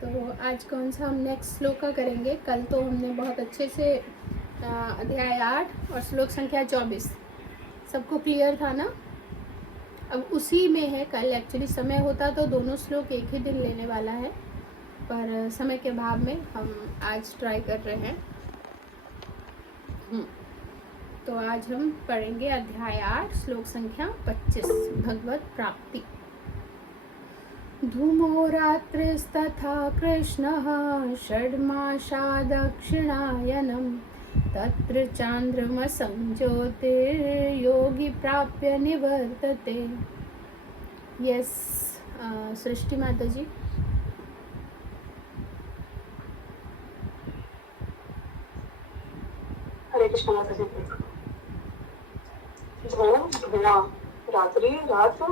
तो आज कौन सा हम नेक्स्ट श्लोक का करेंगे। कल तो हमने बहुत अच्छे से अध्याय 8 और श्लोक संख्या 24 सबको क्लियर था ना। अब उसी में है, कल एक्चुअली समय होता तो दोनों श्लोक एक ही दिन लेने वाला है, पर समय के अभाव में हम आज ट्राई कर रहे हैं। तो आज हम पढ़ेंगे अध्याय 8 श्लोक संख्या 25 भगवत प्राप्ति। धूमो रात्रिस्तथा कृष्णः षड्मासा दक्षिणायनं तत्र चान्द्रमसं ज्योतिर्योगी प्राप्य निवर्तते। यस सृष्टि माता जी। हरे कृष्ण माता जी। धुआं रात्रि रात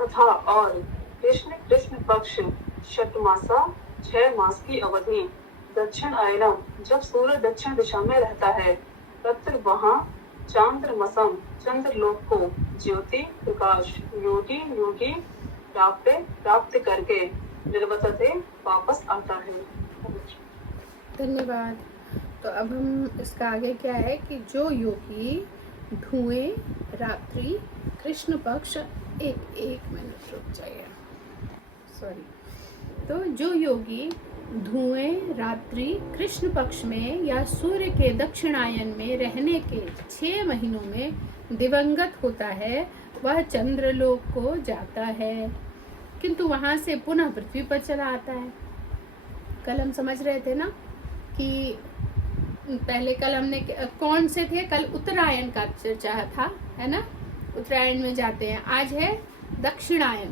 तथा और कृष्ण कृष्ण पक्ष षटमासा 6 मास की अवधि दक्षिण आयनम जब सूर्य दक्षिण दिशा में रहता है तत्र वहाँ चांद्रमसम चंद्रलोक को ज्योति प्रकाश योगी योगी प्राप्त करके निर्वतते वापस आता है। धन्यवाद। तो अब हम इसका आगे क्या है कि जो योगी धुएं रात्रि कृष्ण पक्ष एक मिनट रुक जाइए, सॉरी। तो जो योगी धुएं रात्रि कृष्ण पक्ष में या सूर्य के दक्षिणायन में रहने के 6 महीनों में दिवंगत होता है वह चंद्रलोक को जाता है, किंतु वहां से पुनः पृथ्वी पर चला आता है। कल हम समझ रहे थे ना कि पहले कल हमने कौन से थे, कल उत्तरायण का चर्चा था, है ना। उत्तरायण में जाते हैं। आज है दक्षिणायन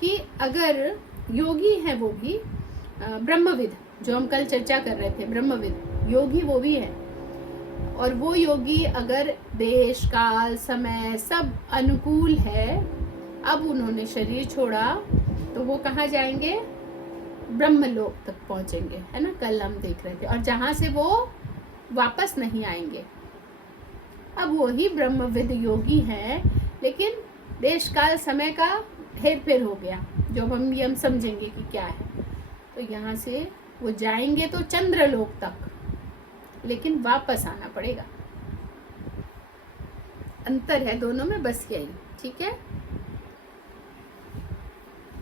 कि अगर योगी है वो भी ब्रह्मविद, जो हम कल चर्चा कर रहे थे, ब्रह्मविद योगी वो भी है। और वो योगी अगर देश काल समय सब अनुकूल है, अब उन्होंने शरीर छोड़ा तो वो कहाँ जाएंगे, ब्रह्मलोक तक पहुंचेंगे, है ना। कल हम देख रहे थे, और जहां से वो वापस नहीं आएंगे। अब वो ही ब्रह्मविद योगी हैं, लेकिन देश काल समय का हेर फेर हो गया, जो हम समझेंगे कि क्या है। तो यहाँ से वो जाएंगे तो चंद्रलोक तक, लेकिन वापस आना पड़ेगा। अंतर है दोनों में, बस यही, ठीक है।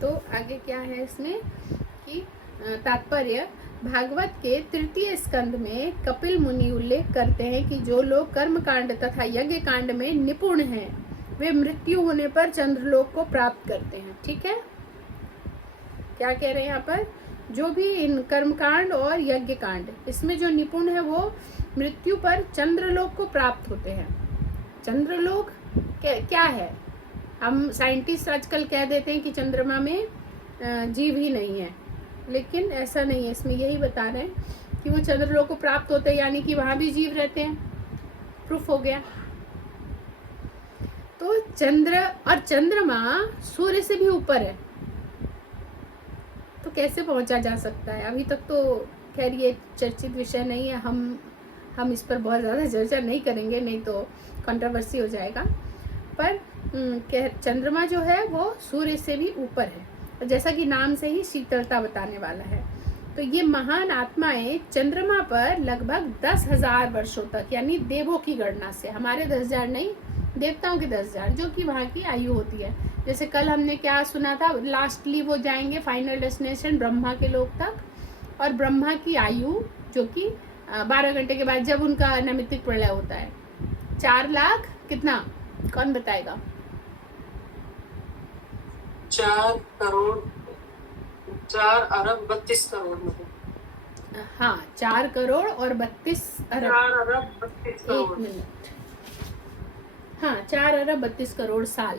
तो आगे क्या है इसमें कि तात्पर्य भागवत के 3 स्कंद में कपिल मुनि उल्लेख करते हैं कि जो लोग कर्म कांड तथा यज्ञ कांड में निपुण हैं वे मृत्यु होने पर चंद्रलोक को प्राप्त करते हैं। ठीक है, क्या कह रहे हैं यहाँ पर, जो भी इन कर्म कांड और यज्ञ कांड इसमें जो निपुण है वो मृत्यु पर चंद्रलोक को प्राप्त होते हैं। चंद्रलोक क्या है, हम साइंटिस्ट आजकल कह देते हैं कि चंद्रमा में जीव ही नहीं है, लेकिन ऐसा नहीं है। इसमें यही बता रहे हैं कि वो चंद्रलोक को प्राप्त होते हैं, यानी कि वहां भी जीव रहते हैं। प्रूफ हो गया। तो चंद्र और चंद्रमा सूर्य से भी ऊपर है, तो कैसे पहुंचा जा सकता है। अभी तक तो खैर ये चर्चित विषय नहीं है, हम इस पर बहुत ज़्यादा चर्चा नहीं करेंगे, नहीं तो कंट्रोवर्सी हो जाएगा। पर चंद्रमा जो है वो सूर्य से भी ऊपर है, और जैसा कि नाम से ही शीतलता बताने वाला है। तो ये महान आत्माएं चंद्रमा पर लगभग 10,000 वर्षों तक, यानी देवों की गणना से, हमारे 10,000 नहीं, देवताओं के 10,000, जो कि वहाँ की आयु होती है। जैसे कल हमने क्या सुना था, लास्टली वो जाएंगे फाइनल डेस्टिनेशन ब्रह्मा के लोक तक, और ब्रह्मा की आयु जो कि 12 घंटे के बाद जब उनका नैमित्तिक प्रलय होता है 4 लाख कितना, कौन बताएगा। 4 अरब 32 करोड़। हाँ, 4 करोड़ और 32 अरब। 4 अरब 32 करोड़। 1 मिनट, हाँ 4 अरब 32 करोड़ साल।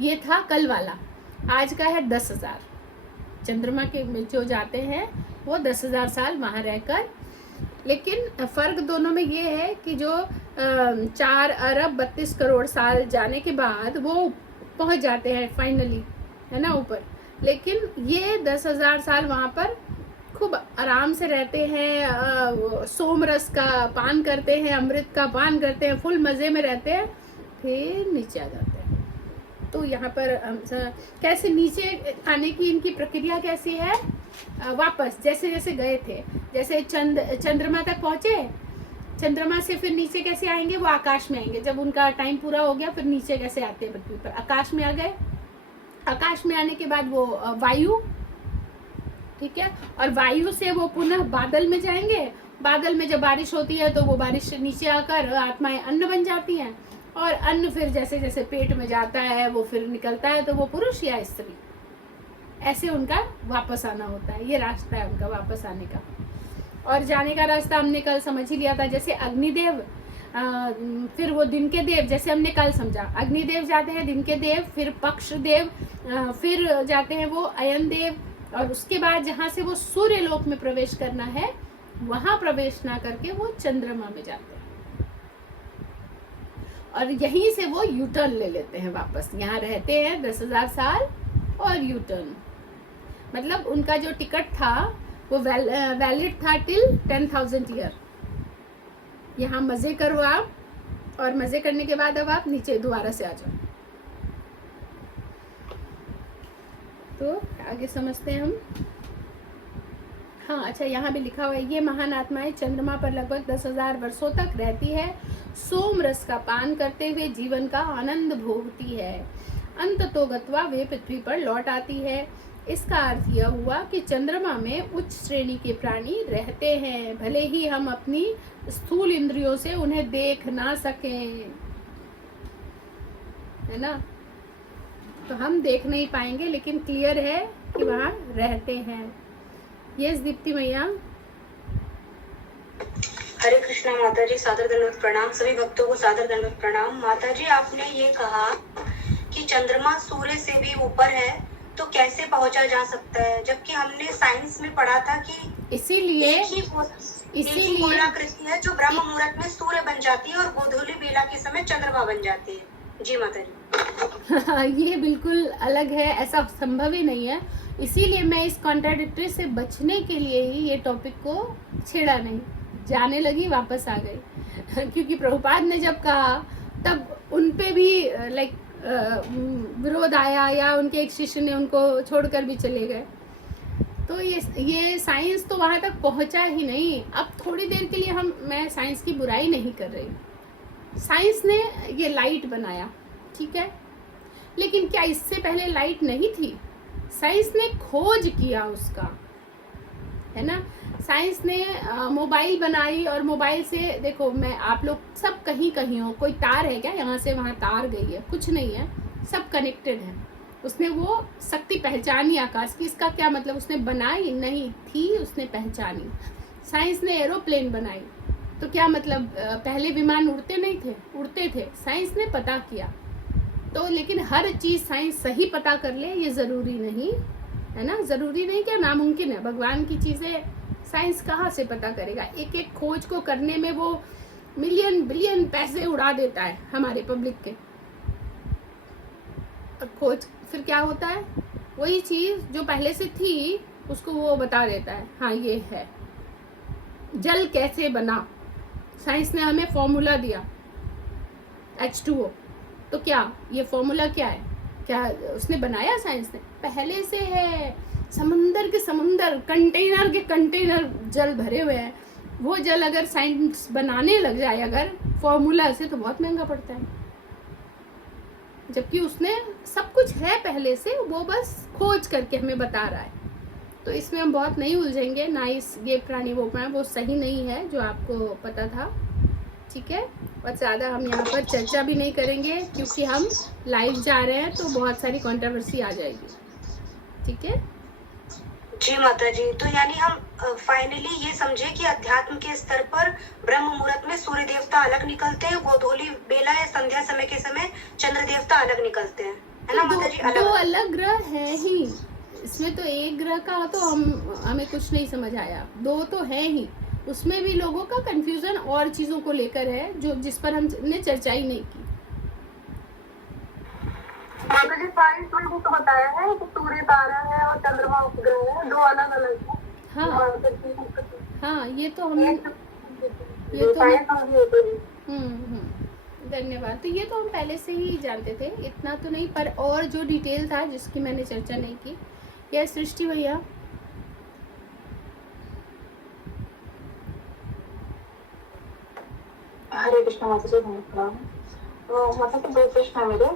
ये था कल वाला। आज का है 10,000। चंद्रमा के में जो जाते हैं वो 10,000 साल वहाँ रहकर, लेकिन फ़र्क दोनों में ये है कि जो 4 अरब 32 करोड़ साल जाने के बाद वो पहुँच जाते हैं फाइनली, है ना, ऊपर। लेकिन ये 10,000 साल वहाँ पर खूब आराम से रहते हैं, सोमरस का पान करते हैं, अमृत का पान करते हैं, फुल मज़े में रहते हैं, फिर नीचे आ जाते हैं। तो यहाँ पर कैसे नीचे आने की इनकी प्रक्रिया कैसी है वापस जैसे जैसे गए थे, जैसे चंद्रमा तक पहुंचे, चंद्रमा से फिर नीचे कैसे आएंगे, वो आकाश में आएंगे। जब उनका टाइम पूरा हो गया फिर नीचे कैसे आते हैं पृथ्वी पर, आकाश में आ गए। आकाश में आने के बाद वो वायु, ठीक है, और वायु से वो पुनः बादल में जाएंगे। बादल में जब बारिश होती है तो वो बारिश नीचे आकर आत्माएं अन्न बन जाती हैं, और अन्न फिर जैसे जैसे पेट में जाता है वो फिर निकलता है तो वो पुरुष या स्त्री, ऐसे उनका वापस आना होता है। ये रास्ता है उनका वापस आने का। और जाने का रास्ता हमने कल समझ ही लिया था, जैसे अग्निदेव, फिर वो दिन के देव, जैसे हमने कल समझा, अग्निदेव जाते हैं, दिन के देव, फिर पक्ष देव, फिर जाते हैं वो अयन देव, और उसके बाद जहाँ से वो सूर्य लोक में प्रवेश करना है वहां प्रवेश ना करके वो चंद्रमा में जाते हैं, और यहीं से वो यूटर्न ले लेते हैं वापस। यहाँ रहते हैं 10,000 साल और यूटर्न, मतलब उनका जो टिकट था वो वैलिड था टिल 10,000 ईयर। यहाँ मजे करो आप, और मजे करने के बाद अब आप नीचे दोबारा से आ जाओ। तो आगे समझते हैं हम। हाँ अच्छा, यहाँ भी लिखा हुआ है, ये महान आत्माएं चंद्रमा पर लगभग 10,000 वर्षों तक रहती है, सोम रस का पान करते हुए जीवन का आनंद भोगती है, अंततो गत्वा वे पृथ्वी पर लौट आती है। इसका अर्थ यह हुआ कि चंद्रमा में उच्च श्रेणी के प्राणी रहते हैं, भले ही हम अपनी स्थूल इंद्रियों से उन्हें देख ना सकें, है ना। तो हम देख नहीं पाएंगे, लेकिन क्लियर है कि वहाँ रहते हैं। यस दीप्ति मैया। हरे कृष्णा माता जी, सादर दंडवत प्रणाम। सभी भक्तों को सादर दंडवत प्रणाम। माता जी, आपने ये कहा कि चंद्रमा सूर्य से भी ऊपर है, तो कैसे पहुंचा जा सकता है, जबकि हमने साइंस में पढ़ा था कि इसीलिए गोलाकृति है जो ब्रह्म मुहूर्त में सूर्य बन जाती है और गोधूली बेला के समय चंद्रमा बन जाती है। जी माता जी। ये बिल्कुल अलग है, ऐसा संभव ही नहीं है। इसीलिए मैं इस कॉन्ट्राडिक्टरी से बचने के लिए ही ये टॉपिक को छेड़ा नहीं, जाने लगी वापस आ गई क्योंकि प्रभुपाद ने जब कहा तब उन पे भी लाइक विरोध आया, या उनके एक शिष्य ने उनको छोड़कर भी चले गए। तो ये साइंस तो वहां तक पहुंचा ही नहीं। अब थोड़ी देर के लिए मैं साइंस की बुराई नहीं कर रही। साइंस ने ये लाइट बनाया, ठीक है, लेकिन क्या इससे पहले लाइट नहीं थी? साइंस ने खोज किया उसका, है ना। साइंस ने मोबाइल बनाई, और मोबाइल से देखो, मैं आप लोग सब कहीं कहीं हो, कोई तार है क्या यहाँ से वहाँ तार गई है? कुछ नहीं है, सब कनेक्टेड है। उसने वो शक्ति पहचानी आकाश की। इसका क्या मतलब? उसने बनाई नहीं थी, उसने पहचानी। साइंस ने एरोप्लेन बनाई, तो क्या मतलब पहले विमान उड़ते नहीं थे? उड़ते थे, साइंस ने पता किया। तो लेकिन हर चीज साइंस सही पता कर ले ये जरूरी नहीं है ना, जरूरी नहीं, क्या नामुमकिन है। भगवान की चीजें साइंस कहाँ से पता करेगा? एक एक खोज को करने में वो मिलियन बिलियन पैसे उड़ा देता है हमारे पब्लिक के। खोज फिर क्या होता है? वही चीज जो पहले से थी उसको वो बता देता है, हाँ ये है। जल कैसे बना? साइंस ने हमें फॉर्मूला दिया, H2O। तो क्या ये फॉर्मूला क्या है? क्या उसने बनाया साइंस ने? पहले से है। समुंदर के समुंदर, कंटेनर के कंटेनर जल भरे हुए हैं। वो जल अगर साइंस बनाने लग जाए अगर फॉर्मूला से, तो बहुत महंगा पड़ता है। जबकि उसने सब कुछ है पहले से, वो बस खोज करके हमें बता रहा है। तो इसमें हम बहुत नहीं उलझेंगे ना। ये प्राणी वो सही नहीं है जो आपको पता था, ठीक है। और ज़्यादा हम यहाँ पर चर्चा भी नहीं करेंगे क्योंकि हम लाइव जा रहे हैं, तो बहुत सारी कंट्रोवर्सी आ जाएगी, ठीक है। जी माता जी, तो यानी हम फाइनली ये समझे कि अध्यात्म के स्तर पर ब्रह्म मुहूर्त में सूर्य देवता अलग निकलते हैं, गोधूली बेला या संध्या समय के समय चंद्र देवता अलग निकलते हैं, है ना माता जी? दो अलग ग्रह है ही इसमें, तो एक ग्रह का तो हमें कुछ नहीं समझ आया। दो तो है ही, उसमें भी लोगों का कंफ्यूजन और चीजों को लेकर है जो जिस पर हमने चर्चा ही नहीं की। माता जी, साइंस में भी तो बताया है कि सूर्य तारा है और चंद्रमा उपग्रह है, दो अलग अलग है। हाँ, ये तो हमने धन्यवाद। तो ये तो हम पहले से ही जानते थे, इतना तो नहीं, पर और जो डिटेल था जिसकी मैंने चर्चा नहीं की। यह सृष्टि भैया। हरे कृष्ण माता जी, धन्यवाद। तो मतलब कि दो प्रश्न है मेरे।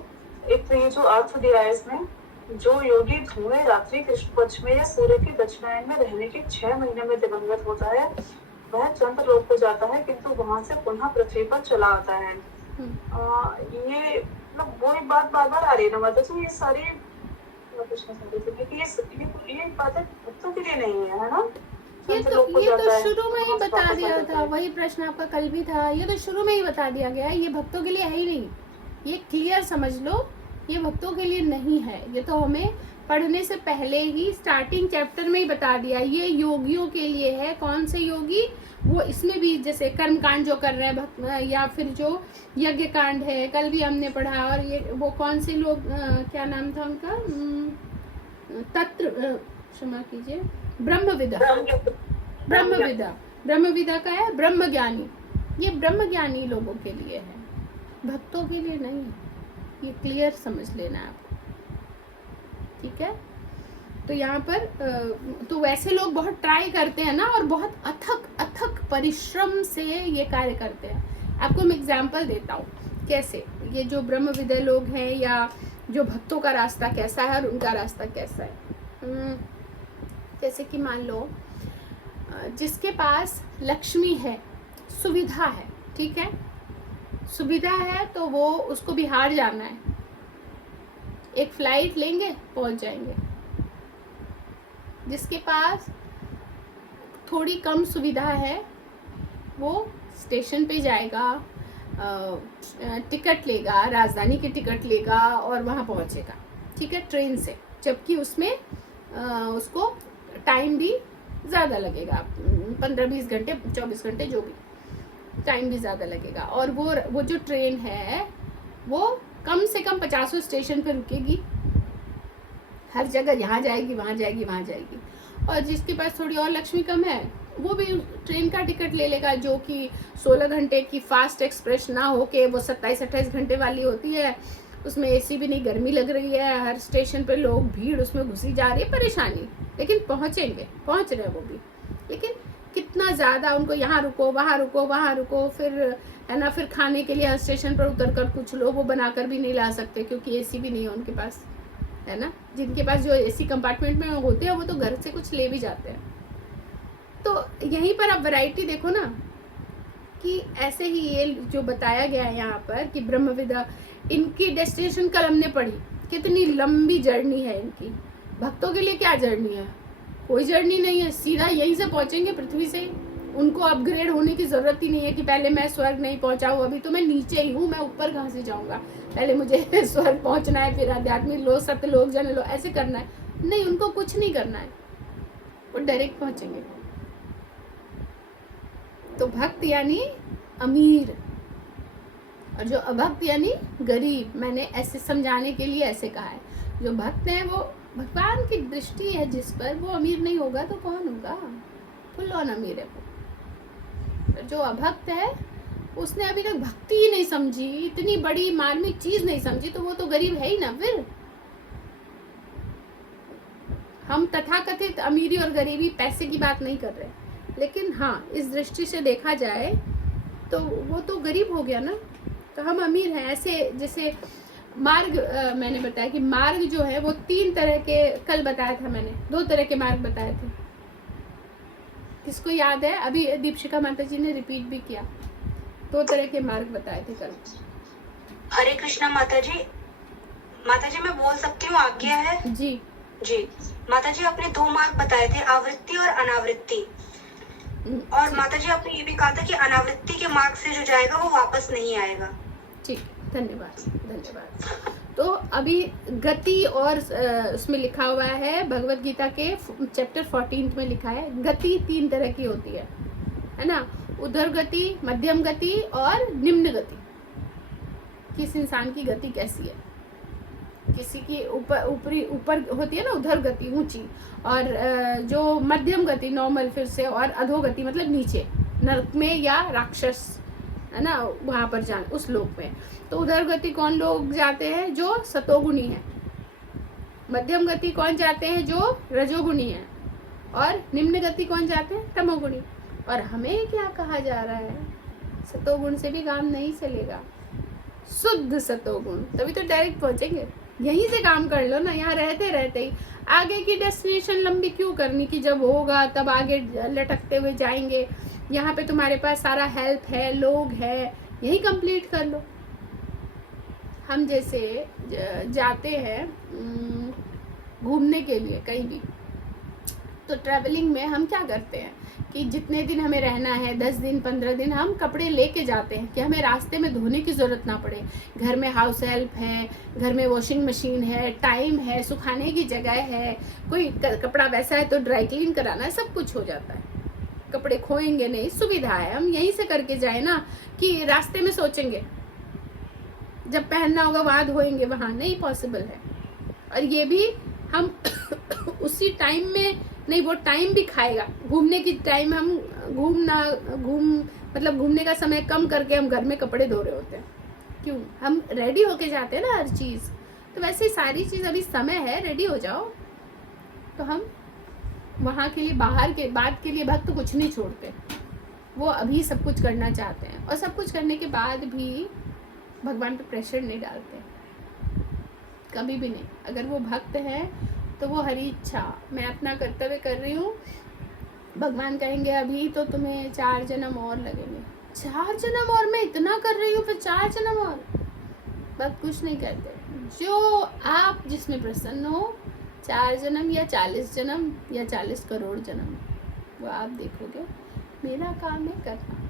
एक तो ये जो अर्थ दिया है इसमें, जो योगी धुएं रात्रि कृष्ण पक्ष में या सूर्य के दक्षिणायन में रहने के 6 महीने में दिवंगत होता है, वह चंद्र लोक को जाता है, किंतु वहां से पुनः पृथ्वी पर चला आता है। ये मतलब वही बात बार बार आ रही है ना माता जी, ये सारी कृष्ण कि ये बातें भक्तों के लिए नहीं है ना। ये तो शुरू में ही बता दिया था, वही प्रश्न आपका कल भी था, ये तो शुरू में ही बता दिया गया है, ये भक्तों के लिए है ही नहीं। ये क्लियर समझ लो, ये भक्तों के लिए नहीं है। ये तो हमें पढ़ने से पहले ही स्टार्टिंग चैप्टर में ही बता दिया, ये योगियों के लिए है। कौन से योगी? वो इसमें भी जैसे कर्म कांड जो कर रहे हैं भक्त, या फिर जो यज्ञ कांड है, कल भी हमने पढ़ा। और ये वो कौन से लोग, क्या नाम था उनका, तत्र क्षमा कीजिए, ब्रह्मविदा। ब्रह्मविदा का है ब्रह्मज्ञानी। ये ब्रह्मज्ञानी लोगों के लिए है, भक्तों के लिए नहीं है। ये क्लियर समझ लेना है आपको, ठीक है। तो यहाँ पर तो वैसे लोग बहुत ट्राई करते हैं ना, और बहुत अथक परिश्रम से ये कार्य करते हैं। आपको मैं एग्जांपल देता हूँ कैसे ये जो ब्रह्मविदय लोग हैं, या जो भक्तों का रास्ता कैसा है और उनका रास्ता कैसा है। जैसे कि मान लो जिसके पास लक्ष्मी है, सुविधा है, ठीक है, सुविधा है, तो वो उसको बिहार जाना है, एक फ्लाइट लेंगे पहुंच जाएंगे। जिसके पास थोड़ी कम सुविधा है, वो स्टेशन पे जाएगा, टिकट लेगा, राजधानी की टिकट लेगा और वहाँ पहुँचेगा, ठीक है, ट्रेन से। जबकि उसमें उसको टाइम भी ज़्यादा लगेगा, 15-20 घंटे, 24 घंटे, जो भी टाइम भी ज़्यादा लगेगा। और वो जो ट्रेन है वो कम से कम 50 स्टेशन पे रुकेगी, हर जगह यहाँ जाएगी, वहाँ जाएगी, वहाँ जाएगी। और जिसके पास थोड़ी और लक्ष्मी कम है, वो भी ट्रेन का टिकट ले लेगा, जो कि 16 घंटे की फास्ट एक्सप्रेस ना हो के वो 27-28 घंटे वाली होती है। उसमें एसी भी नहीं, गर्मी लग रही है, हर स्टेशन पे लोग, भीड़ उसमें घुसी जा रही है, परेशानी। लेकिन पहुँचेंगे, पहुँच रहे वो भी। लेकिन कितना ज़्यादा उनको यहाँ रुको, वहाँ रुको, वहाँ रुको, फिर है ना, फिर खाने के लिए हर स्टेशन पर उतर कर कुछ लोग वो बनाकर भी नहीं ला सकते, क्योंकि एसी भी नहीं है उनके पास, है ना। जिनके पास जो एसी कंपार्टमेंट में होते हैं वो तो घर से कुछ ले भी जाते हैं। तो यहीं पर आप वैरायटी देखो ना, कि ऐसे ही ये जो बताया गया है यहाँ पर कि ब्रह्मविदा, इनकी डेस्टिनेशन कल हमने पढ़ी, कितनी लंबी जर्नी है इनकी। भक्तों के लिए क्या जर्नी है? कोई जर्नी नहीं है, सीधा यहीं से पहुंचेंगे, पृथ्वी से। उनको अपग्रेड होने की जरूरत ही नहीं है कि पहले मैं स्वर्ग नहीं पहुंचा हूँ, अभी तो मैं नीचे ही हूँ, मैं ऊपर कहाँ से जाऊंगा, पहले मुझे स्वर्ग पहुंचना है, फिर आध्यात्मिक लोग, सत्य लोग, जन लोग, ऐसे करना है। नहीं, उनको कुछ नहीं करना है, वो डायरेक्ट पहुंचेंगे। तो भक्त यानी अमीर, और जो अभक्त यानी गरीब। मैंने ऐसे समझाने के लिए ऐसे कहा है, जो भक्त है वो भगवान की दृष्टि है जिस पर, वो अमीर नहीं होगा तो कौन होगा? फुल ऑन अमीर है वो। जो अभक्त है उसने अभी तक भक्ति ही नहीं समझी, इतनी बड़ी मार्मिक चीज नहीं समझी, तो वो तो गरीब है ही ना। फिर हम तथाकथित अमीरी और गरीबी पैसे की बात नहीं कर रहे, लेकिन हाँ, इस दृष्टि से देखा जाए तो वो तो गरीब हो गया ना, तो हम अमीर हैं। ऐसे जैसे मार्ग, मैंने बताया कि मार्ग जो है वो 3 तरह के, कल बताया था मैंने, 2 तरह के मार्ग बताए थे। किसको याद है? अभी दीपशिका माता जी ने रिपीट भी किया, 2 तरह के मार्ग बताए थे कल। हरे कृष्णा माता जी। माता जी मैं बोल सकती हूँ, आज्ञा है? जी जी माता जी, आपने 2 मार्ग बताए थे, आवृत्ति और अनावृत्ति। और माता जी आपने ये भी कहा था कि अनावृत्ति के मार्ग से जो जाएगा वो वापस नहीं आएगा। ठीक, धन्यवाद धन्यवाद। तो अभी गति, और उसमें लिखा हुआ है भगवत गीता के चैप्टर 14 में लिखा है, गति 3 तरह की होती है ना। उधर गति, मध्यम गति और निम्न गति। किस इंसान की गति कैसी है? किसी की ऊपर होती है ना उधर गति, ऊंची, और जो मध्यम गति नॉर्मल, फिर से, और अधोगति मतलब नीचे, नरक में या राक्षस, है ना, वहां पर जान, उस लोक में। तो उधर गति कौन लोग जाते हैं? जो सतोगुणी है। मध्यम गति कौन जाते हैं? जो रजोगुणी है। और निम्न गति कौन जाते हैं? तमोगुणी। और हमें क्या कहा जा रहा है सतोगुण से भी काम नहीं चलेगा, शुद्ध सतोगुण, तभी तो डायरेक्ट पहुंचेंगे। यहीं से काम कर लो ना, यहाँ रहते रहते ही आगे की डेस्टिनेशन लंबी क्यों करनी कि जब होगा तब आगे लटकते हुए जाएंगे। यहाँ पे तुम्हारे पास सारा हेल्प है, लोग है, यही कंप्लीट कर लो। हम जैसे जाते हैं घूमने के लिए कहीं भी, तो ट्रैवलिंग में हम क्या करते हैं कि जितने दिन हमें रहना है, 10 दिन 15 दिन, हम कपड़े लेके जाते हैं कि हमें रास्ते में धोने की ज़रूरत ना पड़े। घर में हाउस हेल्प है, घर में वॉशिंग मशीन है, टाइम है, सुखाने की जगह है, कोई कपड़ा वैसा है तो ड्राई क्लीन कराना है, सब कुछ हो जाता है। कपड़े खोएंगे नहीं, सुविधा है। हम यहीं से करके जाए ना कि रास्ते में सोचेंगे जब पहनना होगा वहाँ धोएंगे, वहाँ नहीं पॉसिबल है। और ये भी हम उसी टाइम में नहीं, वो टाइम भी खाएगा। घूमने की टाइम हम मतलब घूमने का समय कम करके हम घर में कपड़े धो रहे होते हैं। क्यों? हम रेडी होके जाते हैं ना हर चीज़। तो वैसे सारी चीज़, अभी समय है, रेडी हो जाओ। तो हम वहाँ के लिए, बाहर के बात के लिए भक्त कुछ नहीं छोड़ते, वो अभी सब कुछ करना चाहते हैं। और सब कुछ करने के बाद भी भगवान पे प्रेशर नहीं डालते, कभी भी नहीं। अगर वो भक्त है तो वो हरी इच्छा, मैं अपना कर्तव्य कर रही हूँ, भगवान कहेंगे अभी तो तुम्हें 4 जन्म और लगेंगे। 4 जन्म और? मैं इतना कर रही हूँ, फिर 4 जन्म और? भक्त कुछ नहीं करते। जो आप जिसमें प्रसन्न हो, 4 जन्म या 40 जन्म या 40 करोड़ जन्म, वो आप देखोगे। मेरा काम है करना।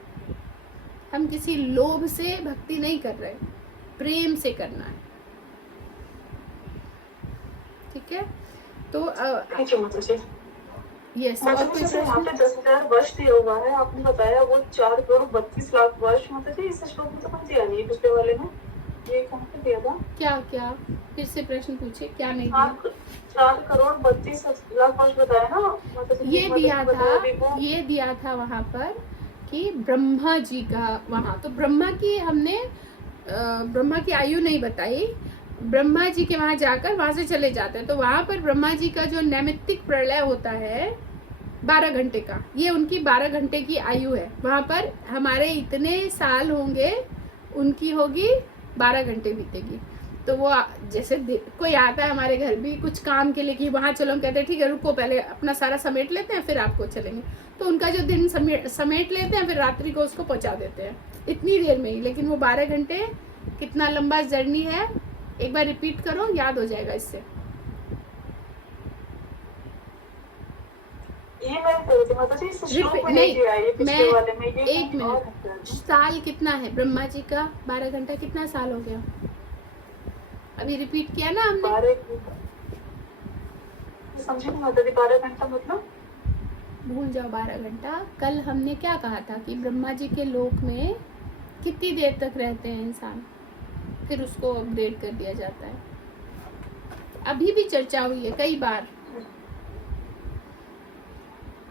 हम किसी लोभ से भक्ति नहीं कर रहे, प्रेम से करना है। ठीक है? तो यस, और मतलब जैसे यहाँ पे 10,000 वर्ष दिया हुआ है, आपने बताया वो 4 करोड़ 32 लाख वर्ष, मतलब इस श्लोक में तो कुछ दिया नहीं है, पिछले वाले में ये कहाँ पे दिया था? क्या फिर से प्रश्न पूछे, क्या नहीं दिया? 4 करोड़ 32 लाख वर्ष बताया ना, मतलब ये दिया था वहाँ पर कि ब्रह्मा जी का, वहाँ तो ब्रह्मा की हमने ब्रह्मा की आयु नहीं बताई। ब्रह्मा जी के वहाँ जाकर वहाँ से चले जाते हैं, तो वहाँ पर ब्रह्मा जी का जो नैमित्तिक प्रलय होता है 12 घंटे का, ये उनकी 12 घंटे की आयु है। वहाँ पर हमारे इतने साल होंगे, उनकी होगी 12 घंटे बीतेगी। तो वो जैसे कोई आता है हमारे घर भी कुछ काम के लिए कि वहाँ चलो, हम कहते हैं ठीक है रुको, पहले अपना सारा समेट लेते हैं फिर आपको चलेंगे। तो उनका जो दिन समेट लेते हैं, फिर रात्रि को उसको पहुँचा देते हैं इतनी देर में ही। लेकिन वो 12 घंटे कितना लंबा जर्नी है, एक बार रिपीट करो, याद हो जाएगा इससे। ये मैं एक मिनट, साल कितना है ब्रह्मा जी का? 12 घंटा कितना साल हो गया? अभी रिपीट किया ना हमने। समझे नहीं माता जी, 12 घंटा मतलब भूल जाओ 12 घंटा। कल हमने क्या कहा था कि ब्रह्मा जी के लोक में कितनी देर तक रहते हैं इंसान, फिर उसको अपग्रेड कर दिया जाता है। अभी भी चर्चा हुई है कई बार।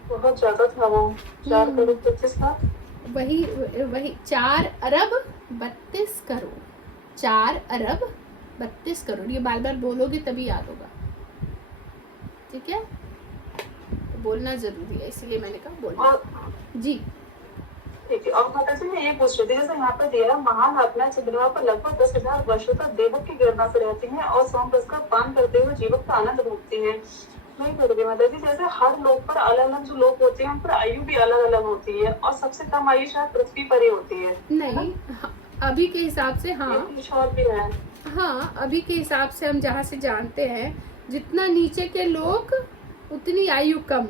बहुत ज्यादा था वो, 4 करोड़ 25 लाख। वही 4 अरब 32 करोड़, 4 अरब 32 करोड़। ये बार बार बोलोगे तभी याद होगा, ठीक है? तो बोलना जरूरी है, इसीलिए मैंने कहा बोलना। जी ठीक है। और माता जी मैं ये पूछ रही थी, जैसे यहाँ पर दिया महान आत्मा चंद्रमा पर लगभग 10,000 वर्षों तक देवक की गर्दन से रहती हैं और सोम रस का पान करते हुए जीवक का आनंद भोगती हैं। नहीं करोगे माता जी, जैसे हर लोग पर अलग अलग जो लोग होते हैं उन पर आयु भी अलग अलग होती है और सबसे कम आयु शायद पृथ्वी पर ही होती है। नहीं, अभी के हिसाब से हाँ, कुछ और भी है। हाँ, अभी के हिसाब से हम जहाँ से जानते हैं, जितना नीचे के लोग उतनी आयु कम।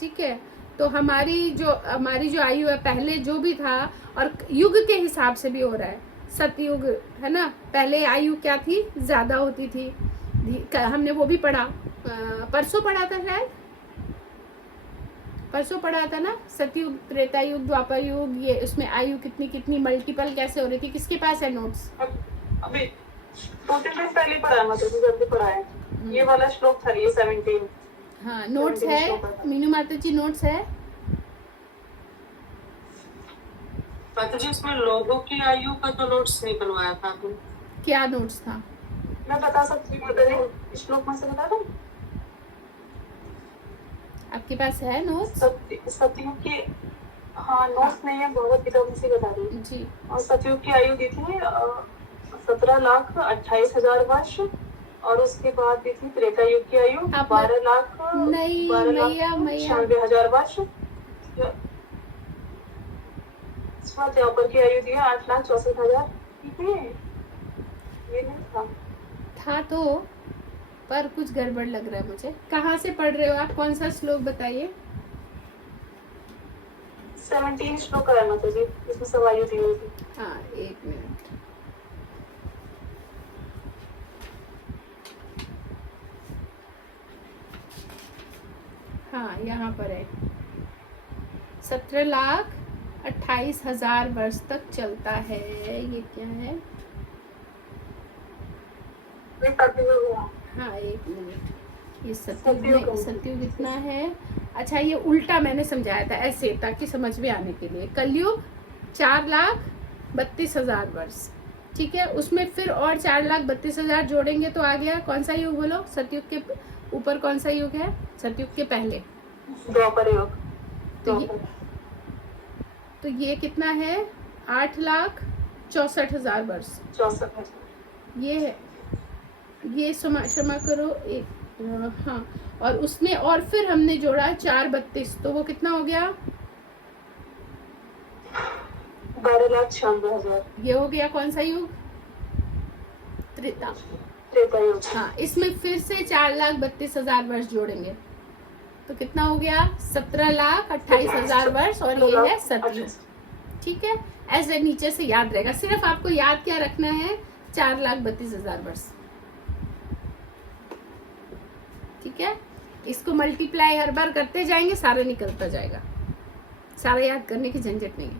ठीक है? तो हमारी जो आयु है, पहले जो भी था, और युग के हिसाब से भी हो रहा है। सतयुग है ना, पहले आयु क्या थी, ज्यादा होती थी। हमने वो भी पढ़ा, परसों पढ़ा था शायद, परसों पढ़ा था ना, सतयुग, त्रेता युग, द्वापर युग, ये उसमें आयु कितनी कितनी मल्टीपल कैसे हो रही थी। किसके पास है नोट्स? अभी 2-3 दिन पहले पढ़ा है, मतलब जल्दी पढ़ा है। ये वाला श्लोक था, ये 17। हाँ, नोट्स है मीनू माता जी, नोट्स है माता जी। उसमें लोगों की आयु का तो नोट्स नहीं बनवाया था आपने। क्या नोट्स था? मैं बता सकती हूँ, इस श्लोक में से बता दूं? आपके पास है नोट्स? सतयुग की हाँ, नोट्स नहीं है, भगवत गीता में से बता रही हूँ। जी। और सतयुग की आयु दी थी 17,28,000 वर्ष, और उसके बाद दी थी त्रेता युग की आयु आप 12 नहीं मैया लाख मैया 96,000 वर्ष। इसमें द्वापर की आयु दी है 8,64,000। ठीक है, ये नहीं था। तो पर कुछ गड़बड़ लग रहा है मुझे। कहाँ से पढ़ रहे हो आप, कौन सा श्लोक बताइए? 17 श्लोक है माता जी, इसमें सब आयु दी हुई थी। हाँ, एक मिनट। हाँ, यहाँ पर है 17,28,000 वर्ष तक चलता है। ये क्या है? हाँ, एक मिनट। ये सतयुग इतना है। अच्छा, ये उल्टा मैंने समझाया था ऐसे, ताकि समझ में आने के लिए। कलयुग 4,32,000 वर्ष, ठीक है। उसमें फिर और 4,32,000 जोड़ेंगे तो आ गया कौन सा युग बोलो? सतयुग के ऊपर कौन सा युग है? सतयुग के पहले द्वापर युग। तो ये कितना है? 8,64,000 वर्ष। 64,000। ये है, ये क्षमा करो एक, हाँ। और उसमें और फिर हमने जोड़ा 4,32, तो वो कितना हो गया? 12,96,000। ये हो गया कौन सा युग? त्रेता। त्रेता युग। हाँ, इसमें फिर से 4,32,000 वर्ष जोड़ेंगे तो कितना हो गया? 17,28,000 वर्ष। और ये है सतयुग, ठीक है। ऐसे नीचे से याद रहेगा, सिर्फ आपको याद क्या रखना है? 4,32,000 वर्ष, ठीक है। इसको मल्टीप्लाई हर बार करते जाएंगे, सारा निकलता जाएगा, सारा याद करने की झंझट नहीं है।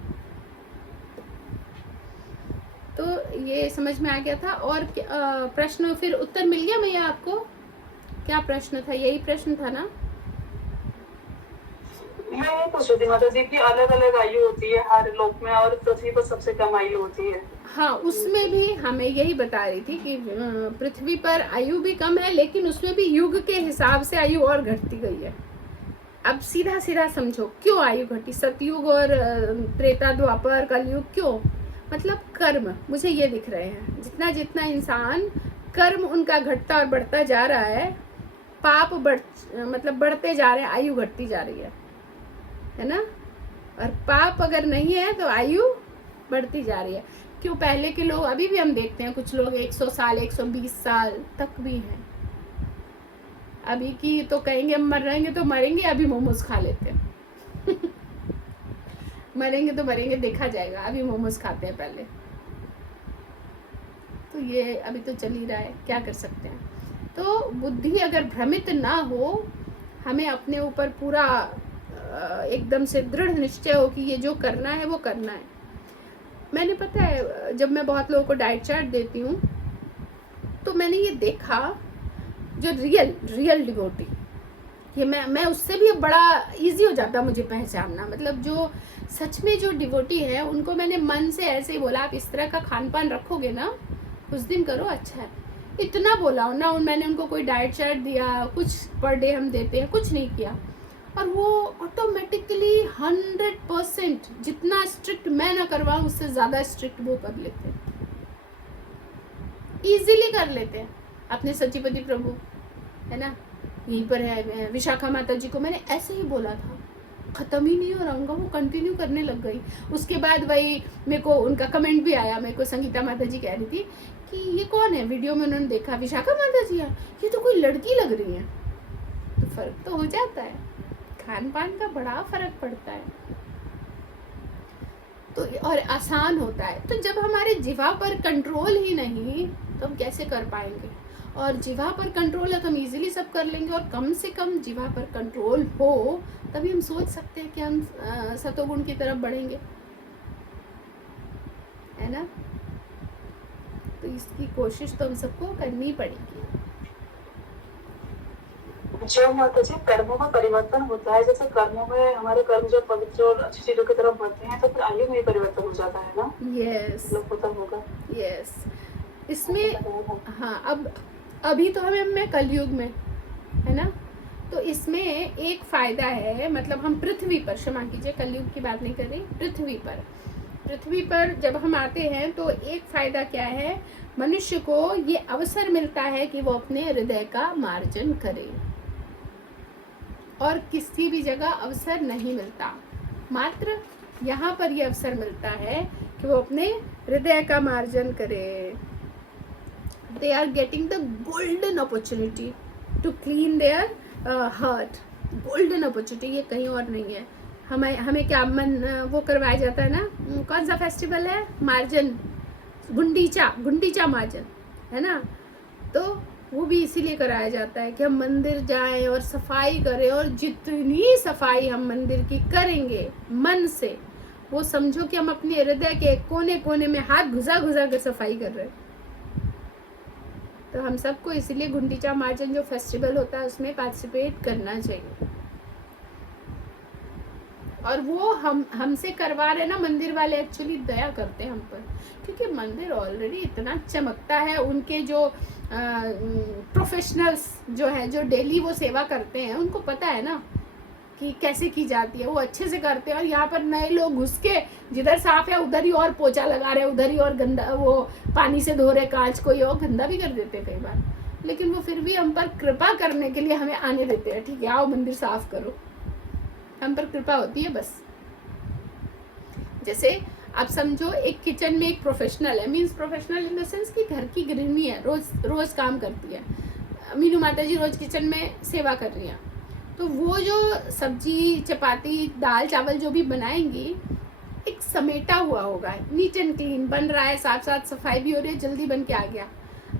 तो ये समझ में आ गया था। और प्रश्न फिर उत्तर मिल गया भैया आपको? क्या प्रश्न था? यही प्रश्न था ना? मैं ये पूछ रही थी माता जी की अलग अलग आयु होती है हर लोक में, और पृथ्वी पर सबसे कम आयु होती है। हाँ, उसमें भी हमें यही बता रही थी कि पृथ्वी पर आयु भी कम है, लेकिन उसमें भी युग के हिसाब से आयु और घटती गई है। अब सीधा सीधा समझो क्यों आयु घटी। सतयुग और त्रेता द्वापर कलयुग क्यों? मतलब कर्म मुझे ये दिख रहे हैं, जितना जितना इंसान कर्म उनका घटता और बढ़ता जा रहा है, पाप मतलब बढ़ते जा रहे हैं, आयु घटती जा रही है ना। और पाप अगर नहीं है तो आयु बढ़ती जा रही है। क्यों? पहले के लोग, अभी भी हम देखते हैं कुछ लोग 100 साल 120 साल तक भी हैं। अभी की तो कहेंगे हम मर रहेंगे तो मरेंगे, अभी मोमोज खा लेते हैं मरेंगे तो मरेंगे, देखा जाएगा, अभी मोमोज खाते हैं पहले। तो ये अभी तो चल ही रहा है, क्या कर सकते हैं। तो बुद्धि अगर भ्रमित ना हो, हमें अपने ऊपर पूरा एकदम से दृढ़ निश्चय हो कि ये जो करना है वो करना है। मैंने पता है, जब मैं बहुत लोगों को डाइट चार्ट देती हूँ तो मैंने ये देखा, जो रियल डिवोटी, ये मैं उससे भी बड़ा इजी हो जाता मुझे पहचानना। मतलब जो सच में जो डिवोटी है, उनको मैंने मन से ऐसे ही बोला, आप इस तरह का खान पान रखोगे ना, कुछ दिन करो, अच्छा है, इतना बोला ना। मैंने उनको कोई डाइट चार्ट दिया, कुछ पर डे हम देते हैं, कुछ नहीं किया, और वो ऑटोमेटिकली 100%, जितना स्ट्रिक्ट मैं ना करवाऊं उससे ज़्यादा स्ट्रिक्ट वो कर लेते हैं, इजीली कर लेते हैं। अपने सचिपति प्रभु है ना, यहीं पर है, विशाखा माता जी को मैंने ऐसे ही बोला था, ख़त्म ही नहीं हो रहा, वो कंटिन्यू करने लग गई। उसके बाद वही मेरे को उनका कमेंट भी आया, मेरे को संगीता माता जी कह रही थी कि ये कौन है, वीडियो में उन्होंने देखा विशाखा माता जी है, ये तो कोई लड़की लग रही है। तो फ़र्क तो हो जाता है, खान पान का बड़ा फर्क पड़ता है, तो और आसान होता है। तो जब हमारे जीवा पर कंट्रोल ही नहीं तो हम कैसे कर पाएंगे। और जीवा पर कंट्रोल है तो हम इजीली सब कर लेंगे, और कम से कम जीवा पर कंट्रोल हो तभी हम सोच सकते हैं कि हम सतोगुण की तरफ बढ़ेंगे, है ना। तो इसकी कोशिश तो हम सबको करनी पड़ेगी। जब माता जी कर्मों में परिवर्तन होता है, जैसे कर्मों में हमारे कर्म जो पवित्र और अच्छी चीजों की तरफ बढ़ते हैं, तो फिर आयु में परिवर्तन हो जाता है ना। यस, होता होगा। यस, इसमें हाँ, अब अभी तो हमें कलयुग में है ना, तो इसमें एक फायदा है, मतलब हम पृथ्वी पर, क्षमा कीजिए कलयुग की बात नहीं कर रही, पृथ्वी पर जब हम आते हैं तो एक फायदा क्या है, मनुष्य को ये अवसर मिलता है कि वो अपने हृदय का मार्जन करे, और किसी भी जगह अवसर नहीं मिलता, मात्र यहाँ पर ये अवसर मिलता है कि वो अपने हृदय का मार्जन करे। They are getting the golden opportunity to clean their heart. Golden opportunity, ये कहीं और नहीं है। हमें क्या वो करवाया जाता है ना, कौन सा फेस्टिवल है, मार्जन, गुंडीचा मार्जन है ना, तो वो भी इसीलिए कराया जाता है कि हम मंदिर जाएं और सफाई करें, और जितनी सफाई हम मंदिर की करेंगे मन से, वो समझो कि हम अपने हृदय के कोने कोने में हाथ घुसा कर सफाई कर रहे हैं। तो हम सबको इसीलिए गुंडीचा मार्जन जो फेस्टिवल होता है उसमें पार्टिसिपेट करना चाहिए। और वो हमसे करवा रहे ना मंदिर वाले, एक्चुअली दया करते हैं हम पर, क्योंकि मंदिर ऑलरेडी इतना चमकता है, उनके जो प्रोफेशनल्स जो है, जो डेली वो सेवा करते हैं, उनको पता है ना कि कैसे की जाती है, वो अच्छे से करते हैं। और यहाँ पर नए लोग घुस के जिधर साफ है उधर ही और पोछा लगा रहे, उधर ही और गंदा, वो पानी से धो रहे कांच को, और गंदा भी कर देते हैं कई बार, लेकिन वो फिर भी हम पर कृपा करने के लिए हमें आने देते हैं, ठीक है आओ मंदिर साफ करो, हम पर कृपा होती है बस। जैसे आप समझो एक किचन में एक प्रोफेशनल है, means professional in the sense कि घर की गृहिणी है, रोज काम करती है, मीनू माता जी रोज किचन में सेवा कर रही हैं, तो वो जो सब्जी चपाती दाल चावल जो भी बनाएंगी, एक समेटा हुआ होगा, नीट एंड क्लीन बन रहा है, साथ साथ सफाई भी हो रही है, जल्दी बन के आ गया।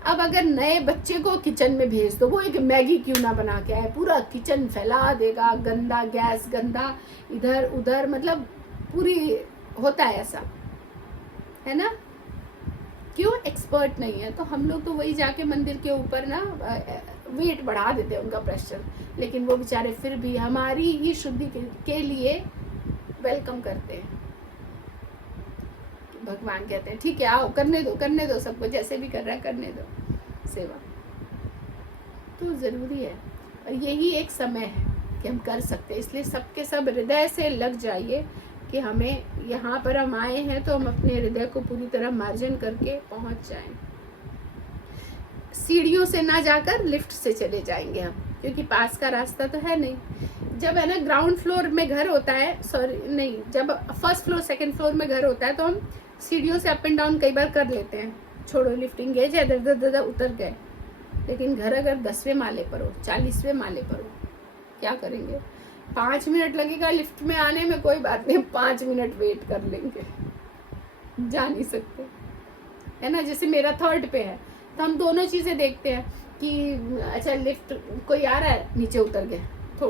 अब अगर नए बच्चे को किचन में भेज दो, वो एक मैगी क्यों ना बना के आए, पूरा किचन फैला देगा, गंदा गैस, गंदा इधर उधर, मतलब पूरी होता है ऐसा, है ना, क्यों, एक्सपर्ट नहीं है। तो हम लोग तो वही जाके मंदिर के ऊपर ना वेट बढ़ा देते हैं उनका प्रेशर, लेकिन वो बेचारे फिर भी हमारी ही शुद्धि के लिए वेलकम करते हैं। भगवान कहते हैं ठीक है आओ, करने दो सबको, जैसे भी कर रहा है करने दो सेवा, तो जरूरी है। और यही एक समय है कि हम कर सकते हैं, इसलिए सबके सब हृदय से लग जाइए कि हमें यहाँ पर हम आए हैं तो हम अपने हृदय को पूरी तरह मार्जन करके पहुंच जाएं। सीढ़ियों से ना जाकर लिफ्ट से चले जाएंगे हम, क्योंकि पास का रास्ता तो है नहीं। जब है ना ग्राउंड फ्लोर में घर होता है, सॉरी नहीं, जब फर्स्ट फ्लोर सेकंड फ्लोर में घर होता है तो हम सीढ़ियों से अप एंड डाउन कई बार कर लेते हैं, छोड़ो लिफ्टिंग गेज है, दर उतर गए। लेकिन घर अगर 10वें माले पर हो, 40वें माले पर हो, क्या करेंगे? 5 मिनट लगेगा लिफ्ट में आने में, कोई बात नहीं, 5 मिनट वेट कर लेंगे, जा नहीं सकते, है ना। जैसे मेरा 3rd पे है तो हम दोनों चीजें देखते हैं कि अच्छा लिफ्ट कोई आ रहा है, नीचे उतर गए, तो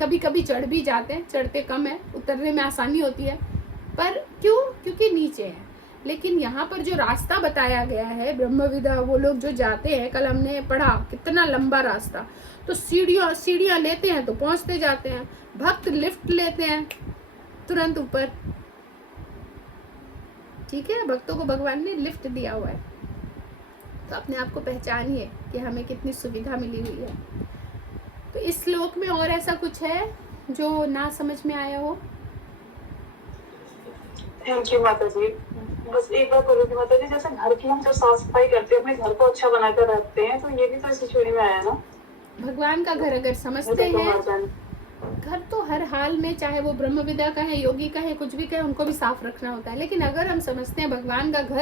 कभी कभी चढ़ भी जाते हैं, चढ़ते कम है, उतरने में आसानी होती है, पर क्यों? क्योंकि नीचे है। लेकिन यहाँ पर जो रास्ता बताया गया है, ब्रह्मविदा वो लोग जो जाते हैं, कल हमने पढ़ा कितना लंबा रास्ता, तो सीढ़ियाँ लेते हैं तो पहुंचते जाते हैं। भक्त लिफ्ट लेते हैं तुरंत ऊपर, ठीक है, भक्तों को भगवान ने लिफ्ट दिया हुआ है। तो अपने आप को पहचानिए कि हमें कितनी सुविधा मिली हुई है। तो इस श्लोक में और ऐसा कुछ है जो ना समझ में आया हो? थैंक यू माता जी। बस एक बात बोलूँ माता जी, जैसे घर की हम जब साफ सफाई करते हैं, अपने घर को अच्छा बनाकर रखते हैं, तो ये भी तो इसी श्रेणी में आया ना। भगवान का घर अगर समझते हैं, घर तो हर हाल में, चाहे वो ब्रह्मविदा का है, योगी का है, कुछ भी का है, उनको भी साफ रखना होता है। लेकिन अगर हम समझते हैं भगवान का घर